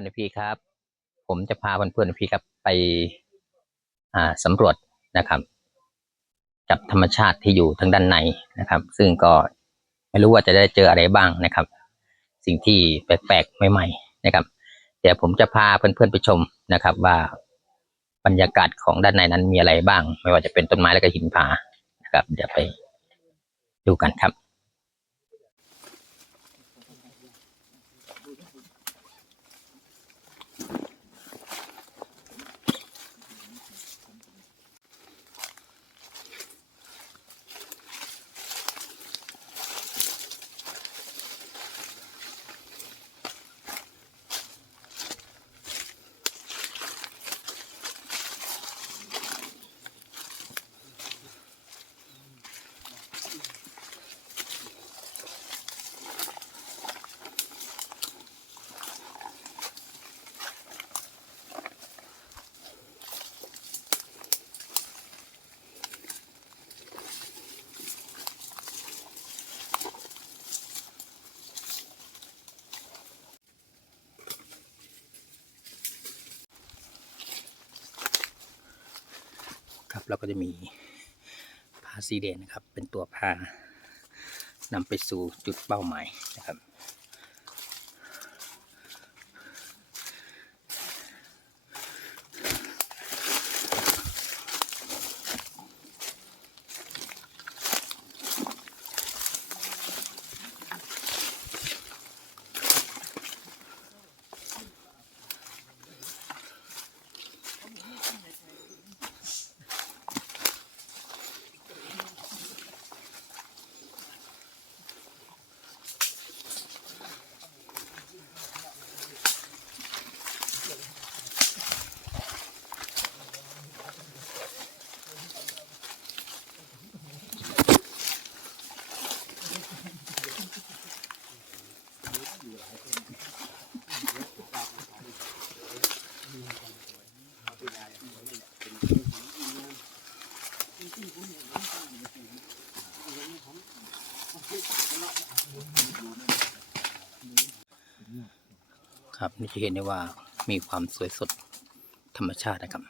อนๆพี่ครับ ผมจะพาเพื่อนๆพี่ครับไปอ่าสำรวจนะครับกับธรรมชาติที่อยู่ทางด้านในนะครับ ซึ่งก็ไม่รู้ว่าจะได้เจออะไรบ้างนะครับ สิ่งที่แปลกๆใหม่ๆนะครับ เดี๋ยวผมจะพาเพื่อนๆไปชมนะครับ ว่าบรรยากาศของด้านในนั้นมีอะไรบ้าง ไม่ว่าจะเป็นต้นไม้และก็หินผานะครับ เดี๋ยวไปดูกันครับ แล้วก็จะมีผ้าสีแดงนะครับ เป็นตัวพานำไปสู่จุดเป้าหมายนะครับ ครับนี่จะเห็นได้ว่ามีความสวยสดธรรมชาตินะครับ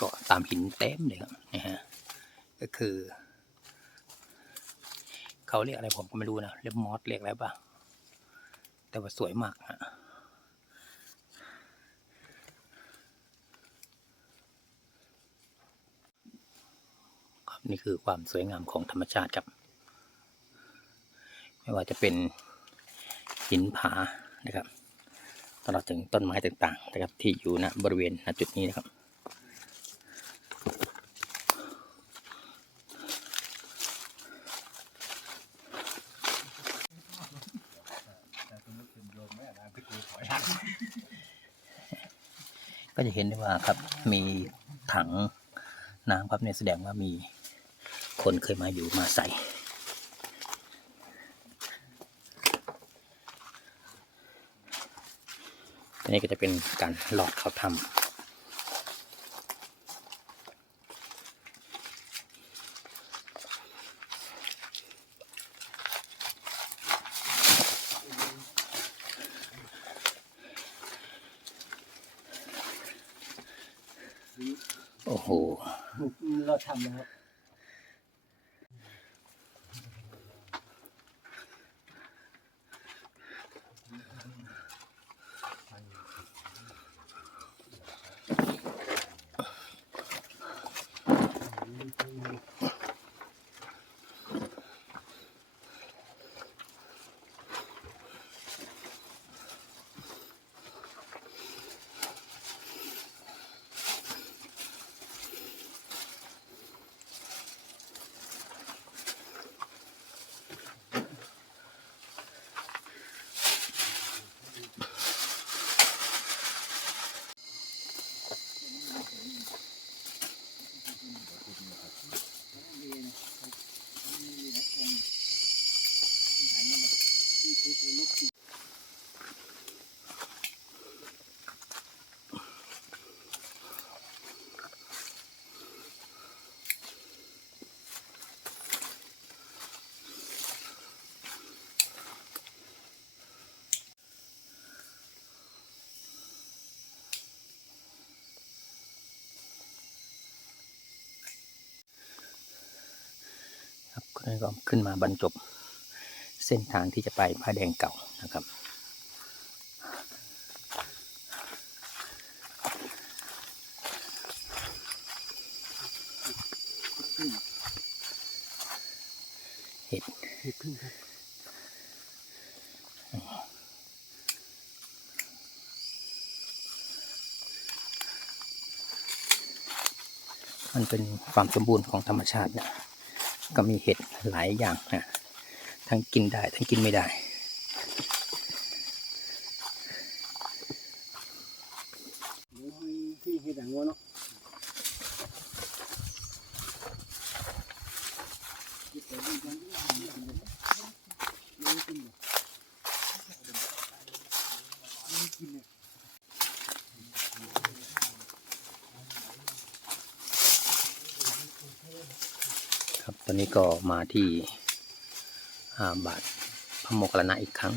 ก็ตามหินเต็มเลยครับนะฮะก็คือ เขาเรียกอะไรผมก็ไม่รู้นะเรียกมอสเรียกอะไรป่ะแต่ว่าสวยมากฮะครับ นี่คือความสวยงามของธรรมชาติครับ ไม่ว่าจะเป็นหินผานะครับตลอดถึงต้นไม้ต่างๆนะครับที่อยู่ณบริเวณณจุดนี้นะครับ ก็จะเห็นได้ว่าครับมีถังน้ำครับเนี่ยแสดงว่ามี คนเคยมาอยู่มาใส่อันนี้ก็จะเป็นการหลอดเขาทำโอ้โห เราทำนะค แล้วก็ขึ้นมาบรรจบเส้นทางที่จะไปผ้าแดงเก่านะครับ เห็ดเห็ดพึ่งครับมันเป็นความสมบูรณ์ของธรรมชาติเนี่ย ก็มีเห็ดหลายอย่างนะทั้งกินได้ทั้งกินไม่ได้ เดี๋ยวให้ที่เห็ดหางวัวเนาะกินเลย ตอนนี้ก็มาที่อ่าบาทพระโมกขลลานะอีกครั้ง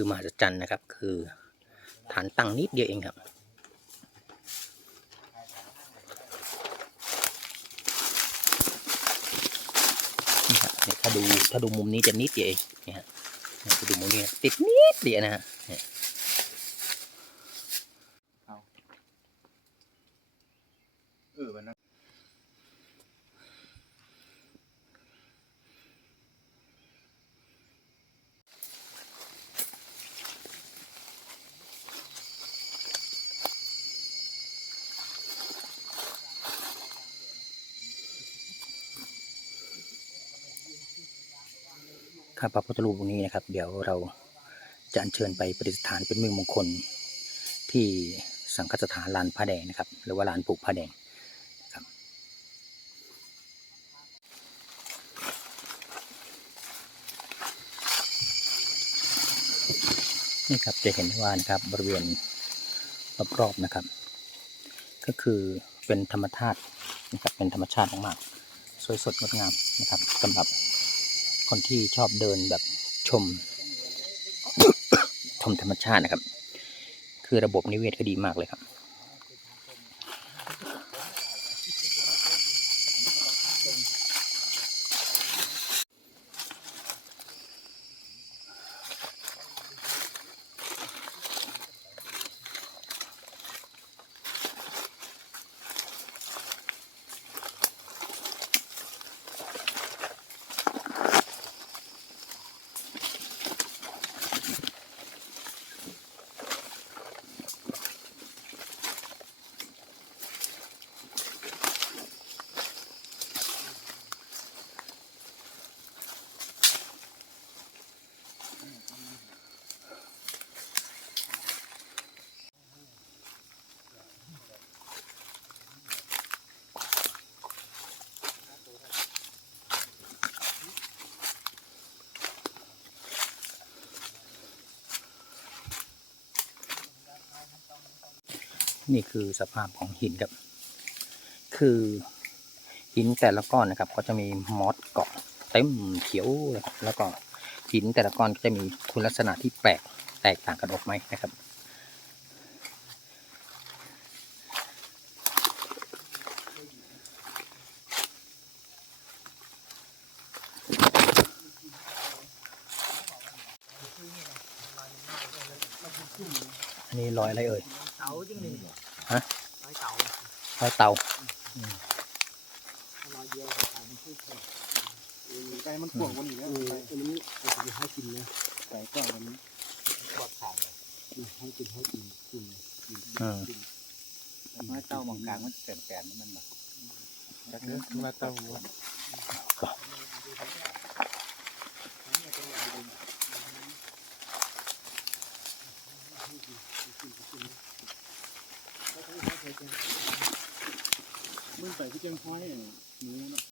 คือมหัศจรรย์นะครับ คือฐานตั้งนิดเดียวเองครับ นี่ครับถ้าดูถ้าดูมุมนี้จะนิดเดียวเองนี่ฮะถ้าดูมุมนี้ติดนิดเดียวนะฮะเนี่ย เออวันนั้น ครับพระพุทธรูปองค์นี้นะครับ เดี๋ยวเราจะอัญเชิญไปประดิษฐานเป็นมืองมงคล ที่สังฆสถานลานผ้าแดงนะครับ หรือว่าลานปลูกผ้าแดงนะครับนี่ครับจะเห็นว่านะครับบริเวณรอบๆนะครับ ก็คือเป็นธรรมชาตินะครับเป็นธรรมชาติมากๆสวยสดงดงามนะครับสำหรับ คนที่ชอบเดินแบบชม ชมธรรมชาตินะครับ คือระบบนิเวศก็ดีมากเลยครับ นี่คือสภาพของหินครับ คือหินแต่ละก้อนนะครับ ก็จะมีมอสเกาะเต็มเขียวเลยแล้วก็หินแต่ละก้อนก็จะมีคุณลักษณะที่แปลกแตกต่างกันออกไหมนะครับ อันนี้รอยอะไรเอ่ย เตาร้อยเดียวเต่ามันช่วยแค่ไก่มันกว้างกว่านี้นะไก่อันนี้เราจะให้กินนะไก่กว้างกว่านี้กวาดขางให้กินให้กินกินกินอืมน้อยเต้ามองกลางมันแปลนๆมันแบบจักเด้อมาเต้า มึงไปที่เจียงพ้อยหนูนะ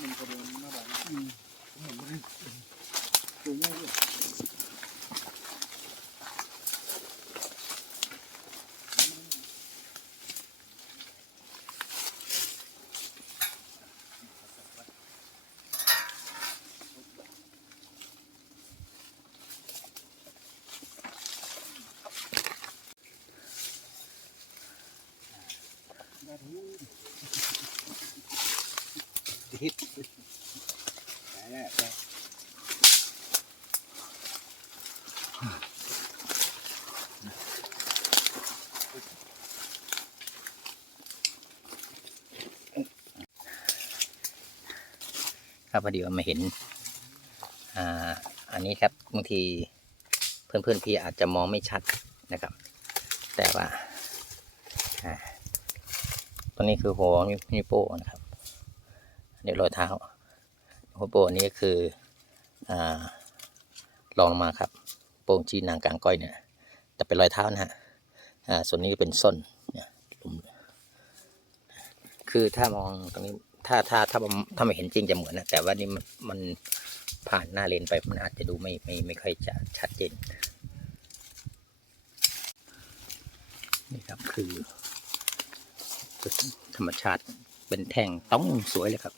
มันกระโดดมาแบบอืมผมเห็นมันตัวใหญ่เลย ติดแหม ครับพอดีว่ามาเห็นอ่าอันนี้ครับบางทีเพื่อนๆพี่อาจจะมองไม่ชัดนะครับ แต่ว่าตัวนี้คือหัวนิ้วโป้นะครับเดี๋ยวรอยเท้าหัวโป้อันนี้ก็คืออ่าลองลงมาครับ โป้งชี้นางกลางก้อยเนี่ยจะเป็นรอยเท้านะฮะอ่าส่วนนี้ก็เป็นส้นเนี่ยลุมคือถ้ามองตรงนี้ ถ้าถ้าถ้าถ้าไม่เห็นจริงจะเหมือนนะแต่ว่านี่มันมันผ่านหน้าเลนไปมันอาจจะดูไม่ไม่ไม่ค่อยจะชัดเจนนี่ครับคือธรรมชาติเป็นแท่งต้องสวยเลยครับ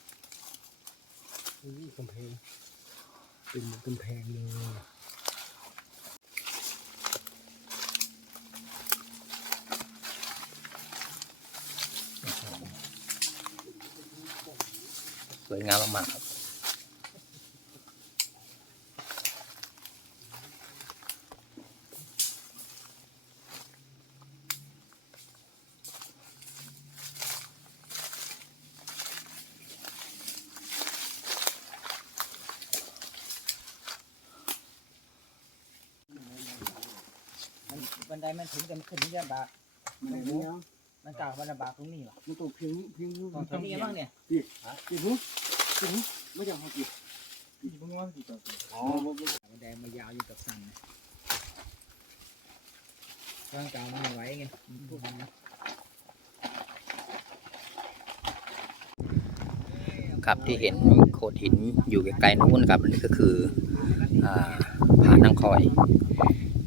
นี่กำแพงเป็นกำแพงเลย สวยงามมากๆครับบันไดมันถึงกันขึ้นนี่ลำบากมันอย่างนี้นะมันกล่าวมันลำบากตรงนี้หรอมันตกเพียงเพียงตรงตรงนี้บ้างเนี่ยพี่พี่ หูพี่หูไม่อยากให้พี่พี่เพิ่งว่าพี่ต่ออ๋อบันไดมายาวอยู่กับสั่นร่างกายมันไม่ไหวไงพวกมันนะ ครับที่เห็นโขดหินอยู่ไกลๆนู้นนะครับอันนี้ก็คืออ่าผานังคอย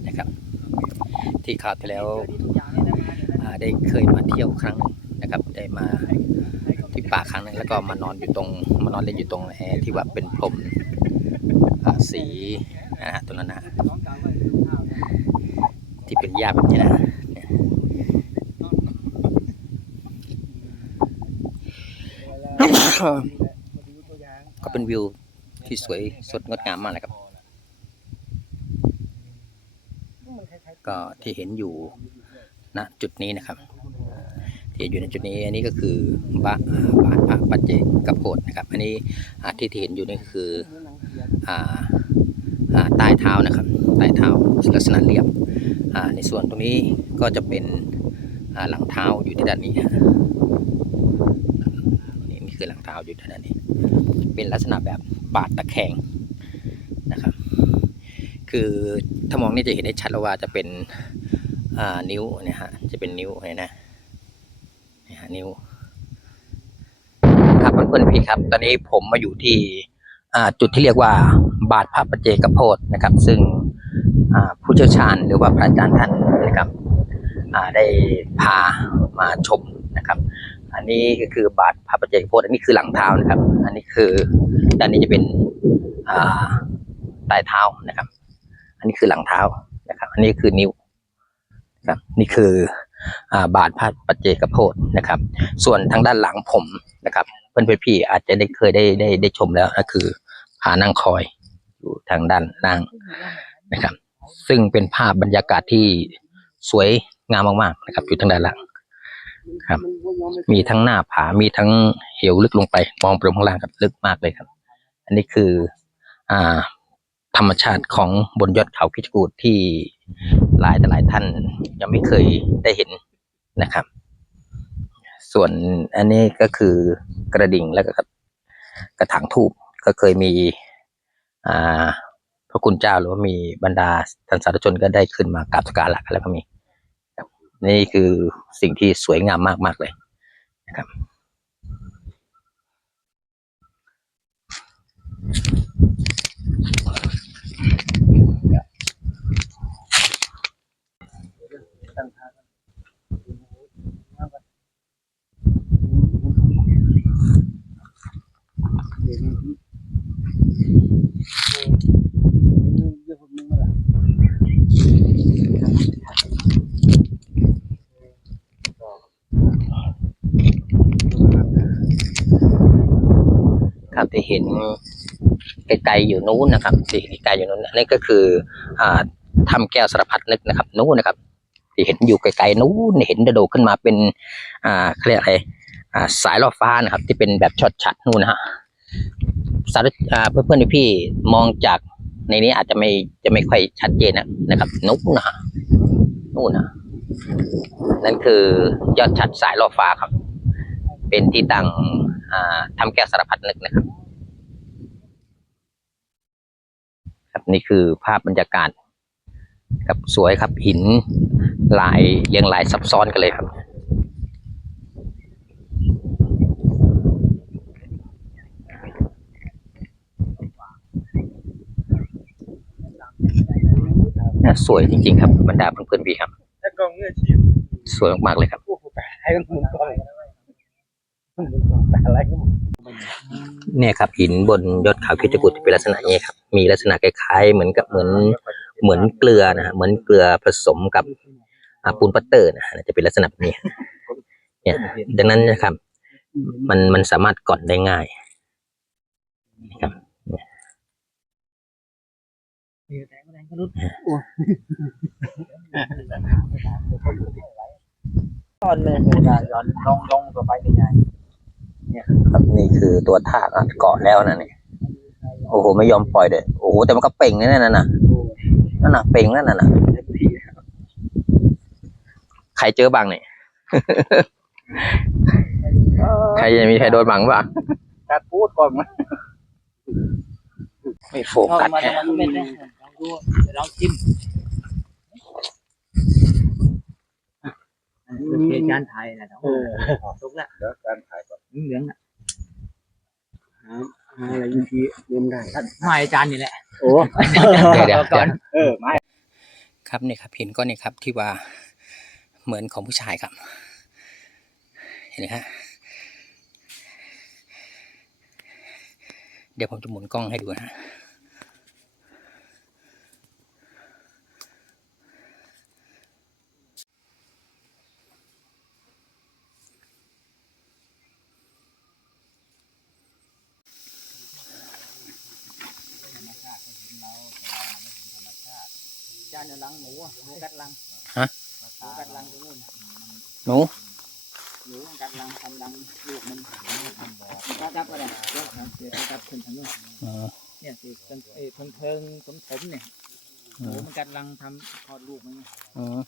นะครับ ที่คราวที่แล้วอ่าได้เคยมาเที่ยวครั้งหนึ่งนะครับ ได้มา ที่ป่าครั้งหนึงแล้วก็มานอนอยู่ตรงมานอนเล่นอยู่ตรงแอร์ที่ว่าเป็นพรมสีนะฮะตรงนั้นนะที่เป็นหญ้าแบบนี้นะเนี่ยก็เป็นวิวที่สวยสดงดงามมากเลยครับ ก็ที่เห็นอยู่ณจุดนี้นะครับ ที่อยู่ในจุดนี้ อันนี้ก็คือบาบาพระปัจเจกโพดนะครับ อันนี้ที่ที่เห็นอยู่นี่คืออ่าอ่าใต้เท้านะครับ ใต้เท้าลักษณะเรียบอ่าในส่วนตรงนี้ก็จะเป็นอ่าหลังเท้าอยู่ที่ด้านนี้นี่นี่คือหลังเท้าอยู่ที่ด้านนี้ เป็นลักษณะแบบบาดตะแคงนะครับ คือถ้ามองนี่จะเห็นได้ชัดแล้วว่าจะเป็นอ่านิ้วเนี่ยฮะจะเป็นนิ้วเนี่ยนะ เนี่ยฮะนิ้ว ครับเพื่อนๆพี่ครับ ตอนนี้ผมมาอยู่ที่จุดที่เรียกว่าบาทพระประเจกโพธนะครับ ซึ่งผู้เชี่ยวชาญหรือว่าพระอาจารย์ท่านนะครับได้พามาชมนะครับ อันนี้ก็คือบาทพระประเจกโพธอันนี้คือหลังเท้านะครับ อันนี้คือด้านนี้จะเป็นอ่าใต้เท้านะครับ อันนี้คือหลังเท้านะครับ อันนี้คือนิ้วครับ นี่คือ บาทพระปัจเจกโพธนะครับ ส่วนทางด้านหลังผมนะครับ เพื่อนๆพี่อาจจะได้เคยได้ได้ได้ชมแล้วก็คือผานั่งคอยอยู่ทางด้านล่างนะครับ ซึ่งเป็นภาพบรรยากาศที่สวยงามมากๆนะครับ อยู่ทางด้านหลังครับ มีทั้งหน้าผา มีทั้งเหวลึกลงไป มองไปข้างล่างครับลึกมากเลยครับ อันนี้คือ อ่า ธรรมชาติของบนยอดเขาคิชกูดที่ หลายแต่หลายท่านยังไม่เคยได้เห็นนะครับ ส่วนอันนี้ก็คือกระดิ่งแล้วก็กระถางทูบก็เคยมีอ่าพระคุณเจ้าหรือว่ามีบรรดาท่านสาธุชนก็ได้ขึ้นมากราบสักการะกันแล้วก็มีนี่คือสิ่งที่สวยงามมากๆเลยนะครับ ครับที่เห็นไกลๆอยู่นู้นนะครับที่ไกลอยู่นู้นนั่นก็คืออ่าถ้ำแก้วสารพัดนึกนะครับ นู้นนะครับที่เห็นอยู่ไกลๆนู้นเห็นโดดขึ้นมาเป็นอ่าเขาเรียกอะไรอ่าสายล่อฟ้านะครับ ที่เป็นแบบช็อตชัดนู่นนะฮะ สารอ่าเพื่อนๆพี่มองจากในนี้อาจจะไม่จะไม่ค่อยชัดเจนนะนะครับนู้นนะนู่นนะนั่นคือยอดชัดสายล่อฟ้าครับ เป็นที่ตั้งอ่าทำแก้วสารพัดนึกนะครับ ครับนี่คือภาพบรรยากาศครับสวยครับหินลายเรียงลายซับซ้อนกันเลยครับ น่าสวยจริงๆครับบรรดาเพื่อนๆพี่ครับถ้ากล้องเงือกชีพสวยมากๆเลยครับโอ้โหให้มันมุมกล้องมันมุมกล้องแต่อะไรก็เนี่ยครับหินบนยอดเขาคิดจกุฏเป็นลักษณะนี้ครับ มีลักษณะคล้ายๆเหมือนกับเหมือนเหมือนเกลือนะฮะเหมือนเกลือผสมกับอ่าปูนปัตเตอร์นะฮะจะเป็นลักษณะแบบนี้เนี่ยดังนั้นนะครับ มันมันสามารถก่อนได้ง่ายนะ ครับตอนเลยเป็นการย้อนลงลงตัวไปเป็นไงครับนี่คือตัวทากอะเกาะแล้วนะเนี่ยโอ้โหไม่ยอมปล่อยเลยโอ้โหแต่มันก็เป่งนะนั่นน่ะนั่นน่ะเป่งนั่นน่ะใครเจอบ้างเนี่ยใครจะมีใครโดนบ้างป่ะการพูดก่อนมันไม่โฟกัส มาแฮะทำมันเป็นลองดูลองจิ้มเหตุการณ์ไทยนะเออทุกละเดี๋ยวการถ่ายก่อนเหลืองอะอะไรยูทีเล่นได้ไม่อาจารย์นี่แหละ โอ้เดี๋ยวเดี๋ยวก่อนเออไม่ครับนี่ครับหินก้อนนี้ครับที่ว่าเหมือนของผู้ชายครับ เห็นไหมฮะเดี๋ยวผมจะหมุนกล้องให้ดูนะ จานหลังหมูหมูกัดลังฮะ หมูกัดลังตรงนู้นหนูหนูกัดลังทำลังลูกมันก็จับก็ได้เดี๋ยวครับเดี๋ยวจับขึ้นทางนู้นอ๋อเนี่ยสิเพิ่งเอ้ยเพิ่งเพิ่งผมผมเนี่ยหมูมันกัดลังทำคลอดลูกมันอ๋อ